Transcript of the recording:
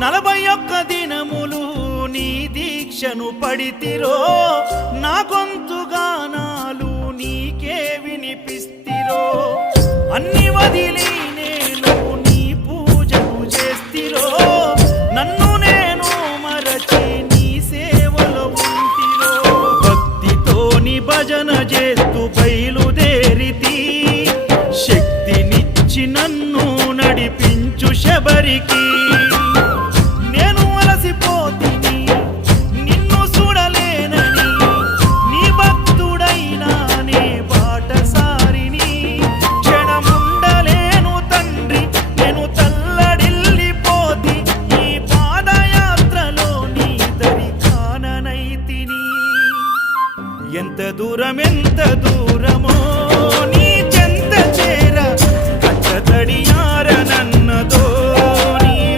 41 దినములు నీ దీక్షను పడితిరో, నా గొంతు గానాలు నీకే వినిపిస్తిరో. అన్ని వదిలి నేను నీ పూజను చేస్తిరో, నన్ను నేను మరచి నీ సేవలో ఉంటిరో. భక్తితోని భజన చేస్తూ బయలుదేరితి, శక్తినిచ్చి నన్ను నడిపించు శబరికి. నేను అలసిపోతిని నిన్ను చూడలేనని, నీ భక్తుడైనా నే బాటసారిని. క్షణముండలేను తండ్రి, నేను తల్లడిల్లిపోతి, ఈ పాదయాత్రలో నీ దరి కాననైతిని. ఎంత దూరం